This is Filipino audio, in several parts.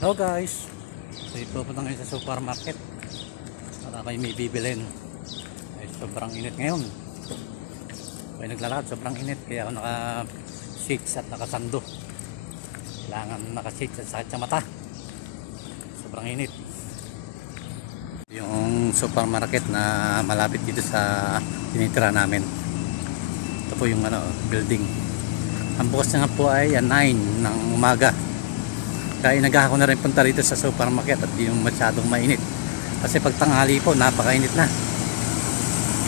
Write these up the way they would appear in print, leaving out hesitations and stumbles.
Hello guys, so pupunta ngayon sa supermarket para kayo may bibilin. Sobrang init ngayon, kaya naglalakad, sobrang init kaya ako naka shades at nakasando. Kailangan naka shades at sakit sa mata, sobrang init. Yung supermarket na malapit dito sa tinitira namin, ito po yung building. Ang bukas na nga po ay 9 ng umaga. Kaya inagahan ko na rin punta rito sa supermarket at di masyadong mainit. Kasi pag tanghali po, napakainit na.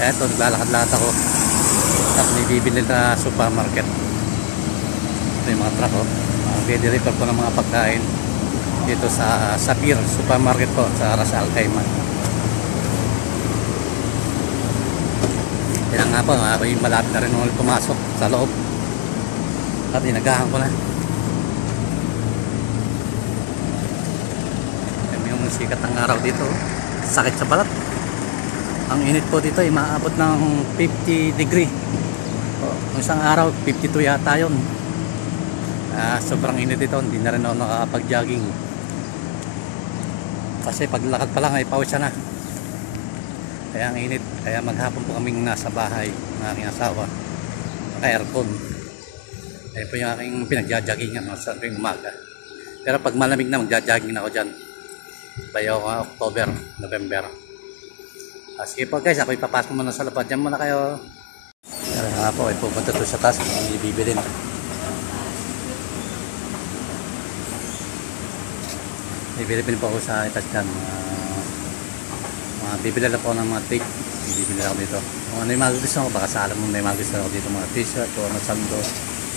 Kaya ito, naglalakad-lakad ako. At may bibili na supermarket. Ito yung mga truck, deliver po ng mga pagkain dito sa Sapir Supermarket po sa Ras Al Khaimah. Kaya nga po, ako yung malapit na rin nung pumasok sa loob. At inagahan ko na. Sikat ang araw dito, sakit sa balat. Ang init po dito ay maabot ng 50 degree. Isang araw 52 yata yun. Sobrang init dito, hindi na rin ako nakakapag-jogging kasi paglakad pa lang ay pawis na. Kaya ang init, kaya maghapon po kaming nasa bahay ng aking asawa, naka-aircon. Kaya po yung aking pinag-joggingan sa tuwing umaga. Pero pag malamig na, mag-jogging ako dyan bayo October, November. Sige po guys, ako ipapasok muna sa lapad. Diyan muna kayo. Kaya nga po, pupunta to sa taas, hindi bibilin. Bibili po ako sa itas dyan. Bibili lang po ng mga tape. Bibili ako dito. Kung ano yung mga gusto ko, baka sa alam mo may mga gusto ako dito, mga t-shirt o mga sando,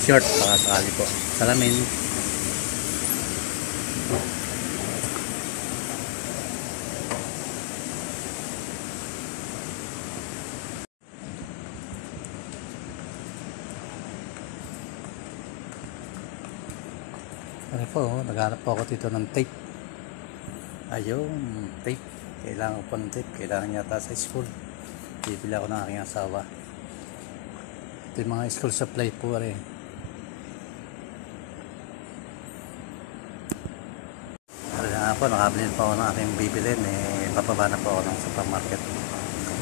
shirt, baka sakali po. Salamin. Ano po, naghanap po ako dito ng tape. Ayun, tape. Kailangan ko po ng tape. Kailangan yata sa school. Bibili ako ng aking asawa. Ito yung mga school supply po rin. Ano nga po, nakabili po ako ng aking bibilin. Bababa na po ako ng supermarket.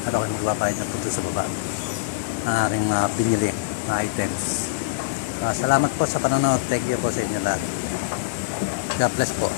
At ako magbabayad na po ito sa baba. Ang aking binili na items. Salamat po sa panonood. Thank you po sa inyo lahat. God bless po.